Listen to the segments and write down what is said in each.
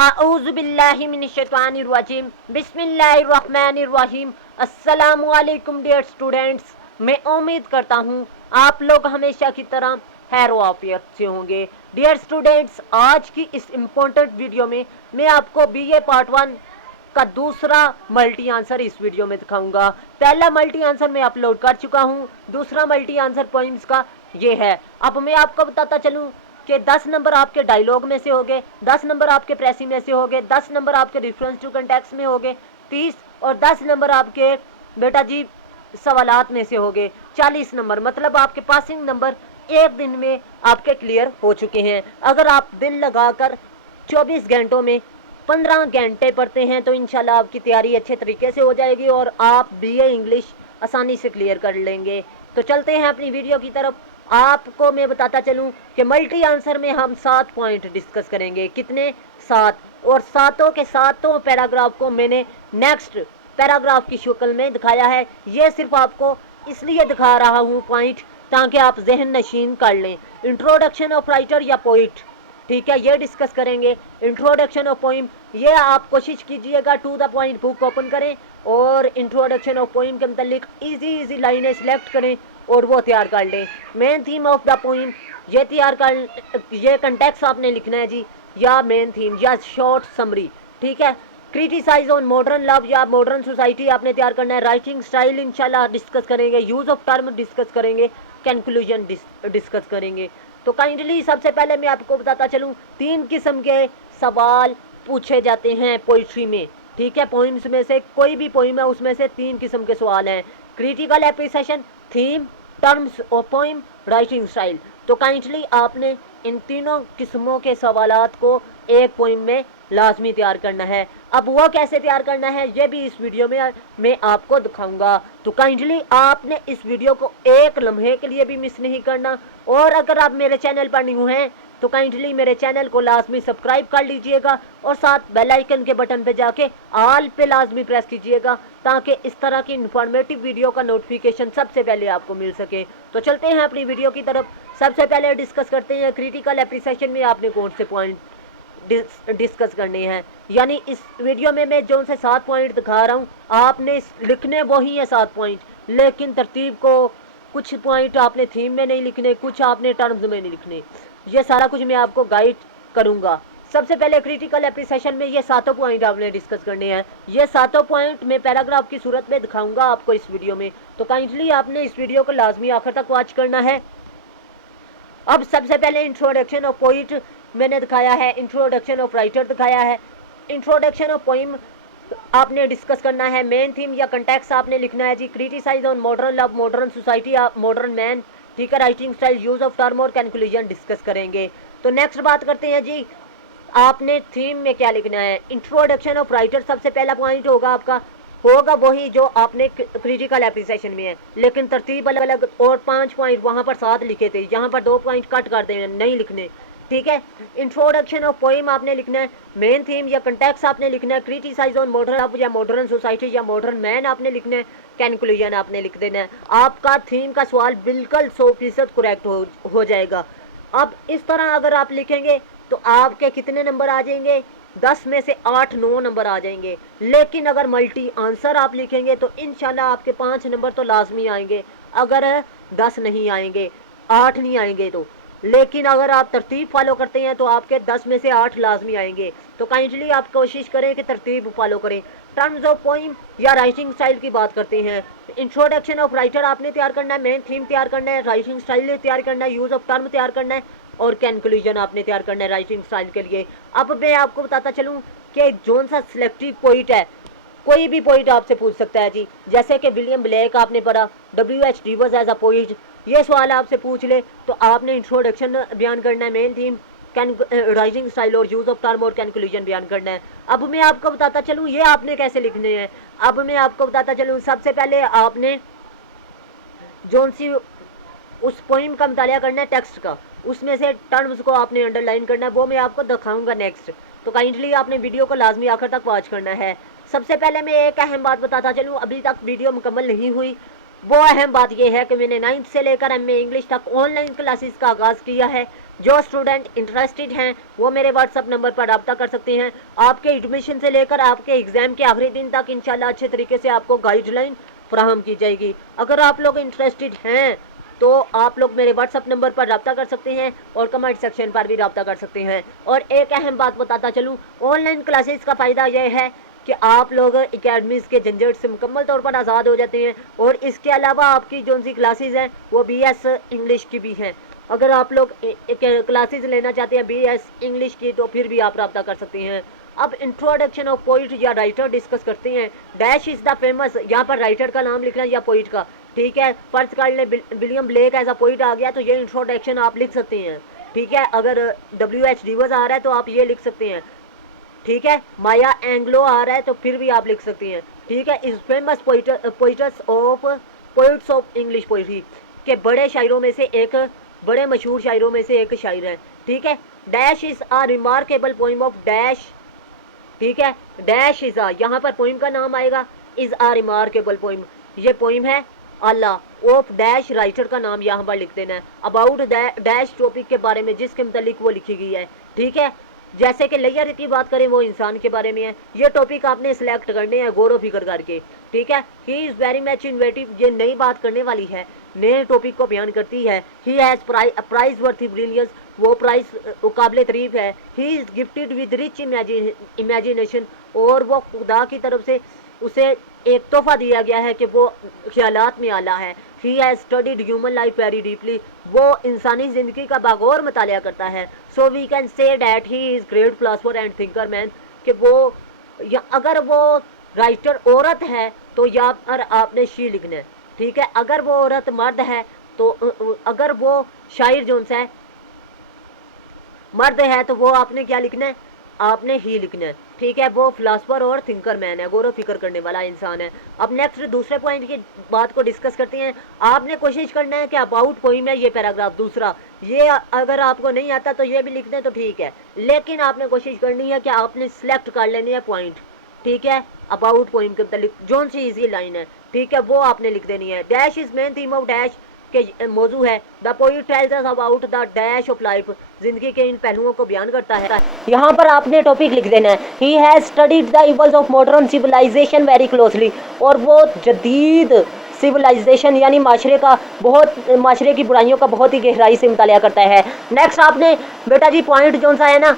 आऊज़ुबिल्लाहिमिनश्शैतानिर्रजीम बिस्मिल्लाहिर्रहमानिर्रहीम। अस्सलामुअलैकुम dear students, मैं उम्मीद करता हूँ आप लोग हमेशा की तरह खैर वाफियत से होंगे। डियर स्टूडेंट्स, आज की इस इम्पोर्टेंट वीडियो में मैं आपको बीए पार्ट 1 का दूसरा मल्टी आंसर इस वीडियो में दिखाऊंगा। पहला मल्टी आंसर मैं अपलोड कर चुका हूँ, दूसरा मल्टी आंसर पोइम्स का ये है। अब मैं आपको बताता चलूँ कि 10 नंबर आपके डायलॉग में से हो गए, 10 नंबर आपके प्रेसी में से हो गए, 10 नंबर आपके रेफरेंस टू कंटेक्स्ट में हो गए 30, और 10 नंबर आपके बेटा जी सवालात में से हो गए 40 नंबर। मतलब आपके पासिंग नंबर एक दिन में आपके क्लियर हो चुके हैं। अगर आप दिल लगाकर 24 घंटों में 15 घंटे पढ़ते हैं तो इंशाल्लाह आपकी तैयारी अच्छे तरीके से हो जाएगी और आप बीए इंग्लिश आसानी से क्लियर कर लेंगे। तो चलते हैं अपनी वीडियो की तरफ। आपको मैं बताता चलूं कि मल्टी आंसर में हम 7 पॉइंट डिस्कस करेंगे। कितने? 7। और सातों के सातों पैराग्राफ को मैंने नेक्स्ट पैराग्राफ की शक्ल में दिखाया है। ये सिर्फ आपको इसलिए दिखा रहा हूँ पॉइंट ताकि आप जहन नशीन कर लें। इंट्रोडक्शन ऑफ राइटर या पोइट, ठीक है, ये डिस्कस करेंगे। इंट्रोडक्शन ऑफ पोइम, ये आप कोशिश कीजिएगा to the point book open करें और इंट्रोडक्शन ऑफ पोइम के मतलब इजी लाइनें सिलेक्ट करें और वो तैयार कर लें। Main theme of the poem ये तैयार कर, ये कंटेक्स्ट आपने लिखना है जी, या मेन थीम या शॉर्ट समरी, ठीक है। क्रिटिसाइज ऑन मॉडर्न लव या मॉडर्न सोसाइटी आपने तैयार करना है। राइटिंग स्टाइल इंशाल्लाह डिस्कस करेंगे, यूज़ ऑफ टर्म डिस्कस करेंगे, कंक्लूजन डिस्कस करेंगे। तो काइंडली सबसे पहले मैं आपको बताता चलूँ 3 किस्म के सवाल पूछे जाते हैं पोइट्री में, ठीक है। पोइम्स में से कोई भी पोइम है उसमें से 3 किस्म के सवाल हैं। Critical appreciation, theme, terms of poem, writing style. तो काइंडली आपने इन तीनों किस्मों के सवालात को एक पोइम में लाजमी तैयार करना है। अब वो कैसे तैयार करना है ये भी इस वीडियो में मैं आपको दिखाऊंगा। तो काइंडली आपने इस वीडियो को एक लम्हे के लिए भी मिस नहीं करना। और अगर आप मेरे चैनल पर न्यू हैं तो काइंडली मेरे चैनल को लाजमी सब्सक्राइब कर लीजिएगा और साथ बेल आइकन के बटन पे जाके ऑल पे लाजमी प्रेस कीजिएगा ताकि इस तरह की इंफॉर्मेटिव वीडियो का नोटिफिकेशन सबसे पहले आपको मिल सके। तो चलते हैं अपनी वीडियो की तरफ। सबसे पहले डिस्कस करते हैं क्रिटिकल एप्रिसिएशन में आपने कौन से पॉइंट डिस्कस करने हैं। यानी इस वीडियो में मैं जो से 7 पॉइंट दिखा रहा हूँ आपने लिखने वही है 7 पॉइंट, लेकिन तरतीब को कुछ पॉइंट आपने थीम में नहीं लिखने, कुछ आपने टर्म्स में नहीं लिखने। ये सारा कुछ मैं आपको गाइड करूँगा। सबसे पहले क्रिटिकल एप्रिसिएशन में ये 7 पॉइंट आपने डिस्कस करने हैं। ये 7 पॉइंट मैं पैराग्राफ की सूरत में दिखाऊंगा आपको इस वीडियो में। तो काइंडली आपने इस वीडियो को लाजमी आखिर तक वॉच करना है। अब सबसे पहले इंट्रोडक्शन ऑफ पोइट मैंने दिखाया है, इंट्रोडक्शन ऑफ राइटर दिखाया है। इंट्रोडक्शन ऑफ पोइम आपने डिस्कस करना है। मेन थीम या कंटेक्स्ट आपने लिखना है जी। Criticise on modern love, modern society, modern man, ठीक है। Writing style, use of term और कंक्लूजन डिस्कस करेंगे। तो नेक्स्ट बात करते हैं जी आपने थीम में क्या लिखना है। इंट्रोडक्शन ऑफ राइटर सबसे पहला पॉइंट होगा आपका, होगा वही जो आपने क्रिटिकल एप्रिसिएशन में है, लेकिन तरतीब अलग अलग। और 5 पॉइंट वहाँ पर 7 लिखे थे, यहाँ पर 2 पॉइंट कट कर दें, नहीं लिखने, ठीक है। इंट्रोडक्शन ऑफ पोइम आपने लिखना है। मेन थीम या कंटेक्स्ट आपने लिखना है। क्रिटिसाइज ऑन मॉडर्न लव या मॉडर्न सोसाइटी या मॉडर्न मैन आपने लिखना है। कंक्लूजन आपने लिख देना है। आपका थीम का सवाल बिल्कुल 100% करेक्ट हो जाएगा। अब इस तरह अगर आप लिखेंगे तो आपके कितने नंबर आ जाएंगे? 10 में से 8-9 नंबर आ जाएंगे। लेकिन अगर मल्टी आंसर आप लिखेंगे तो इंशाल्लाह आपके 5 नंबर तो लाजमी आएंगे। अगर 10 नहीं आएंगे, 8 नहीं आएंगे तो। लेकिन अगर आप तरतीब फॉलो करते हैं तो आपके 10 में से 8 लाजमी आएंगे। तो काइंडली आप कोशिश करें कि तरतीब फॉलो करें। टर्म्स ऑफ पोइम या राइटिंग स्टाइल की बात करते हैं। इंट्रोडक्शन ऑफ राइटर आपने तैयार करना है, मेन थीम तैयार करना है, राइटिंग स्टाइल तैयार करना है, यूज ऑफ टर्म तैयार करना है और कंक्लूजन आपने तैयार करना है राइटिंग स्टाइल के लिए। अब मैं आपको बताता चलूँ कि जोन सा सिलेक्टिव पोइट है, कोई भी पोइट आपसे पूछ सकता है जी। जैसे कि विलियम ब्लेक आपने पढ़ा, W.H. Reverse as a poet, ये सवाल आपसे पूछ ले तो आपने इंट्रोडक्शन बयान करना है, मेन थीम, राइटिंग स्टाइल और यूज ऑफ टर्म और कंक्लूजन बयान करना है। अब मैं आपको बताता चलूँ ये आपने कैसे लिखने हैं। अब मैं आपको बताता चलूँ सबसे पहले आपने जोन सी उस पोइम का मुतालिया करना है टेक्स्ट का, उसमें से टर्म्स को आपने अंडरलाइन करना है, वो मैं आपको दिखाऊंगा नेक्स्ट। तो काइंडली आपने वीडियो को लाजमी आखिर तक वॉच करना है। सबसे पहले मैं एक अहम बात बताता चलूँ, अभी तक वीडियो मुकम्मल नहीं हुई। वो अहम बात यह है कि मैंने 9th से लेकर MA इंग्लिश तक ऑनलाइन क्लासेस का आगाज़ किया है। जो स्टूडेंट इंटरेस्टेड हैं वो मेरे व्हाट्सअप नंबर पर रब्ता कर सकते हैं। आपके एडमिशन से लेकर आपके एग्ज़ाम के आखिरी दिन तक इंशाल्लाह अच्छे तरीके से आपको गाइडलाइन फराहम की जाएगी। अगर आप लोग इंटरेस्टेड हैं तो आप लोग मेरे व्हाट्सअप नंबर पर रब्ता कर सकते हैं और कमेंट सेक्शन पर भी रब्ता कर सकते हैं। और एक अहम बात बताता चलूँ, ऑनलाइन क्लासेस का फ़ायदा यह है कि आप लोग एकेडमीज़ के झंझट से मुकम्मल तौर पर आज़ाद हो जाते हैं। और इसके अलावा आपकी जो सी क्लासेस हैं वो BS इंग्लिश की भी हैं। अगर आप लोग क्लासेस लेना चाहते हैं BS इंग्लिश की तो फिर भी आप रब्ता कर सकते हैं। अब इंट्रोडक्शन ऑफ पोइट या राइटर डिस्कस करते हैं। डैश इज़ द फेमस, यहाँ पर राइटर का नाम लिखना या पोइट का, ठीक है। फर्ज कर ले William Blake as a poet आ गया तो ये इंट्रोडक्शन आप लिख सकते हैं, ठीक है। अगर WH डिवर्स आ रहा है तो आप ये लिख सकते हैं, ठीक है। माया एंग्लो आ रहा है तो फिर भी आप लिख सकते हैं, ठीक है। इस famous poets of English poetry के बड़े शायरों में से एक, बड़े मशहूर शायरों में से एक शायर है, ठीक है। Dash is a remarkable poem of dash, ठीक है। डैश इज़ अ, यहाँ पर पोइम का नाम आएगा, इज़ अ रिमार्केबल पोइम, ये पोइम है अल्लाह ऑफ डैश, राइटर का नाम यहाँ पर लिख देना है। अबाउट डैश टॉपिक के बारे में जिसके मुतालिक वो लिखी गई है, ठीक है। जैसे कि लेयर की बात करें वो इंसान के बारे में है। ये टॉपिक आपने सिलेक्ट करने हैं गौर व फिक्र करके, ठीक है। He is very much innovative, ये नई बात करने वाली है, नए टॉपिक को बयान करती है। He has praiseworthy brilliance, वो प्राइस काबिल तारीफ है। He is gifted with rich imagination, और वो खुदा की तरफ से उसे एक तोहफा दिया गया है कि वो ख्यालात में आला है। He has studied human life very deeply, वो इंसानी ज़िंदगी का बागौर मतालिया करता है। So we can say that he is great philosopher and thinker man, कि वो या अगर वो राइटर औरत है तो यहाँ पर आपने शी लिखना है, ठीक है। अगर वो औरत मर्द है तो अगर वो शायर जो है मर्द है तो वो आपने क्या लिखना है, आपने ही लिखना है, ठीक है। वो फिलासफर और थिंकर मैन है, गौर फिक्र करने वाला इंसान है। अब नेक्स्ट दूसरे पॉइंट की बात को डिस्कस करते हैं। आपने कोशिश करना है कि अबाउट पोइम है ये पैराग्राफ दूसरा, ये अगर आपको नहीं आता तो ये भी लिख दें तो ठीक है, लेकिन आपने कोशिश करनी है कि आपने सिलेक्ट कर लेनी है पॉइंट, ठीक है। अबाउट पोइम के मतलब जोन सी इजी लाइन है, ठीक है, वो आपने लिख देनी है। Dash is main theme of dash के मौजू है। The poet tells us about the dash of life, जिंदगी के इन पहलुओं को बयान करता है। यहाँ पर आपने टॉपिक लिख देना है, he has studied the evils of modern civilisation very closely, और वो जदीद सिविलाइजेशन यानी माशरे की बुराइयों का बहुत ही गहराई से मुतालिया करता है। नेक्स्ट आपने बेटा जी पॉइंट जो सा है ना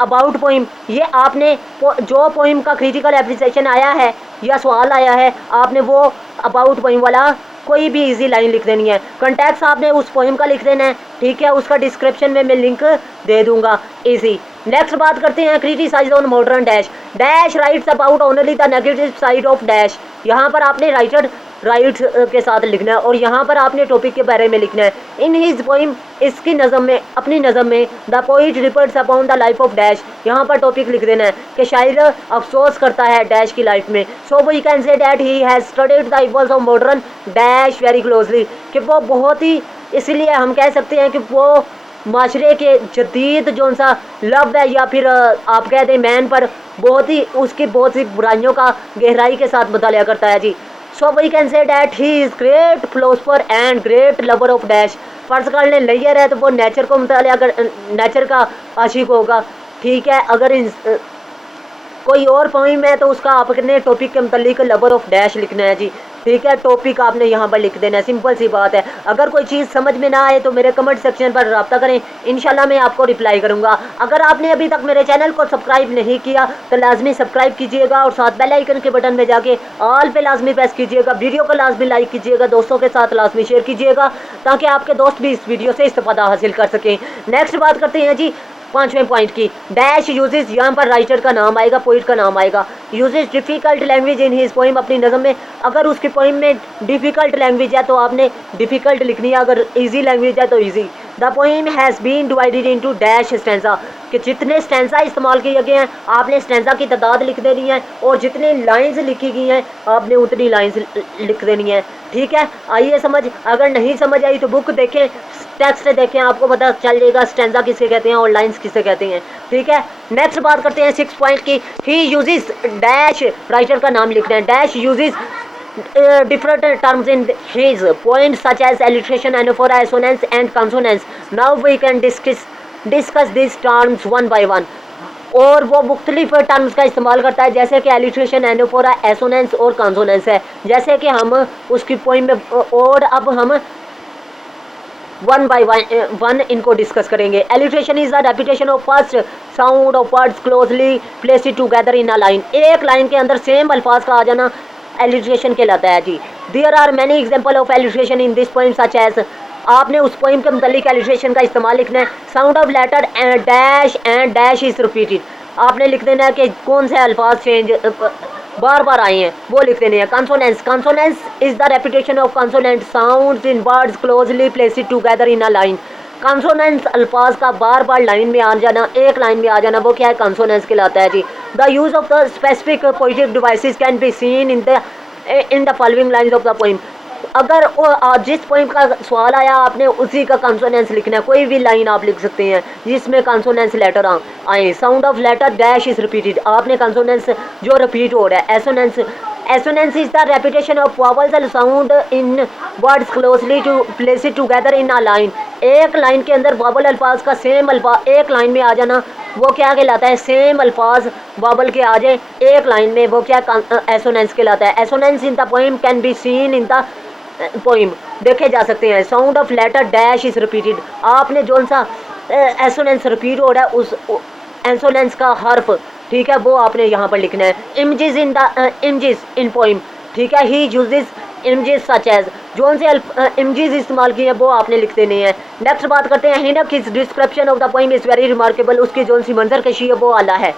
अबाउट पोइम, ये आपने जो पोइम का क्रिटिकल एप्रिसिएशन आया है या सवाल आया है आपने वो अबाउट पोइम वाला कोई भी इजी लाइन लिख देनी है। कॉन्टेक्स्ट आपने उस पोइम का लिख देना है, ठीक है। उसका डिस्क्रिप्शन में मैं लिंक दे दूंगा, इजी। नेक्स्ट बात करते हैं criticise on modern dash. Dash writes about only the negative side of dash, यहाँ पर आपने राइटर राइट्स के साथ लिखना है और यहाँ पर आपने टॉपिक के बारे में लिखना है। इन हिज पोइम, इसकी नज़म में, अपनी नज़म में, the poet reports upon the life of dash, यहाँ पर टॉपिक लिख देना है कि शायर अफसोस करता है डैश की लाइफ में। So we can say that he has studied the evils of modern dash very closely, कि वो बहुत ही, इसलिए हम कह सकते हैं कि वो माशरे के जदीद जो सा लव है या फिर आप कह दें मैन पर बहुत ही, उसकी बहुत सी बुराइयों का गहराई के साथ मुतालिया करता है जी। So we can say that he is great philosopher and great lover of dash. फर्ज कर लें लेयर है तो वो नेचर को मुतालिया कर, नेचर का आशिक होगा, ठीक है। अगर कोई और पोइम है तो उसका आपने टॉपिक के मुतालिक लवर ऑफ डैश लिखना है जी, ठीक है। टॉपिक आपने यहाँ पर लिख देना है, सिंपल सी बात है। अगर कोई चीज़ समझ में ना आए तो मेरे कमेंट सेक्शन पर रब्ता करें, इंशाल्लाह मैं आपको रिप्लाई करूँगा। अगर आपने अभी तक मेरे चैनल को सब्सक्राइब नहीं किया तो लाजमी सब्सक्राइब कीजिएगा और साथ बेल आइकन के बटन में जाके ऑल पे लाजमी प्रेस कीजिएगा। वीडियो को लाजमी लाइक कीजिएगा, दोस्तों के साथ लाजमी शेयर कीजिएगा ताकि आपके दोस्त भी इस वीडियो से इस्तेफादा हासिल कर सकें। नेक्स्ट बात करते हैं जी पांचवें पॉइंट की। डैश यूजेस, यहाँ पर राइटर का नाम आएगा, पोइट का नाम आएगा। Uses difficult language in his poem, अपनी नज़म में अगर उसकी पोइम में डिफ़िकल्ट लैंग्वेज है तो आपने डिफ़िकल्ट लिखनी है, अगर इजी लैंग्वेज है तो easy. The poem has been divided into dash stanza, कि जितने स्टैंजा इस्तेमाल किए गए हैं आपने स्टैंजा की तादाद लिख देनी है और जितनी लाइंस लिखी गई हैं आपने उतनी लाइंस लिख देनी है, ठीक है। आइए समझ, अगर नहीं समझ आई तो बुक देखें, टेक्स्ट देखें, आपको पता चल जाएगा स्टैंजा किसे कहते हैं और लाइंस किसे कहते हैं, ठीक है। नेक्स्ट बात करते हैं 6 पॉइंट की। ही यूजेस डैश, राइटर का नाम लिखना है। Dash uses different terms in his poems such as alliteration, anaphora, assonance and consonance. Now we can discuss these terms one by one. और वो मुख्तलिफ टर्म्स का इस्तेमाल करता है, जैसे कि एलिट्रेशन, एनोफोरा, एसोनेंस और कंसोनेंस है, जैसे कि हम उसकी पोइम में, और अब हम वन बाय वन इनको डिस्कस करेंगे. Alliteration is the repetition of first sound of words closely placed together in a line. एक लाइन के अंदर सेम अल्फाज का आ जाना एलिट्रेशन कहलाता है जी. There are many example of alliteration in this poem such as, आपने उस पोइम के मुतालिक एलिट्रेशन का इस्तेमाल लिखना है. Sound of letter and dash is repeated, आपने लिख देना है कि कौन से अल्फाज चेंज बार बार आए हैं, वो लिख देने हैं. Consonance, consonance is the repetition of consonant sounds in words closely placed together in a line. Consonance अल्फाज का बार बार लाइन में आ जाना, एक लाइन में आ जाना, वो क्या है, कंसोनेंस कहलाता है जी. The use of the specific poetic devices can be seen in the following lines of the poem. अगर जिस पोइम का सवाल आया आपने उसी का कंसोनेंस लिखना है. कोई भी लाइन आप लिख सकते हैं जिसमें कंसोनेंस लेटर आए. Sound of letter dash is repeated, आपने कंसोनेंस जो रिपीट हो रहा है. Assonance, assonance is the repetition of vowels and sound in words closely to placed together in a line. एक लाइन के अंदर वॉवल अल्फाज का सेम अल्फाज एक लाइन में आ जाना, वो क्या कहलाता है, सेम अल्फाज वॉवल के आ जाए एक लाइन में, वो क्या, एसोनेंस कहलाता है. Assonance in the poem can be seen in the poem, देखे जा सकते हैं. Sound of letter dash is repeated, आपने जो सा एसोनेंस रिपीट हो रहा है उस एसोनेंस का हर्फ, ठीक है, वो आपने यहाँ पर लिखना है. Images in the images in poem, ठीक है, he uses images such as, जो से इमेजेस इस्तेमाल किए हैं वो आपने लिख देने हैं. नेक्स्ट बात करते हैं हिनक, his description of the poem is very remarkable, उसकी जो सी मंजर कशी है वो आला है.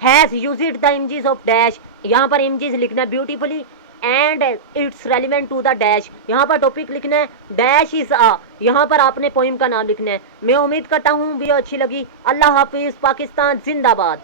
Has used the images of dash, यहाँ पर इमेजेस लिखना है beautifully and it's relevant to the dash, यहाँ पर टॉपिक लिखना है. डैश इज आ, यहाँ पर आपने पोइम का नाम लिखना है. मैं उम्मीद करता हूँ वीडियो अच्छी लगी. अल्लाह हाफिज़. पाकिस्तान जिंदाबाद.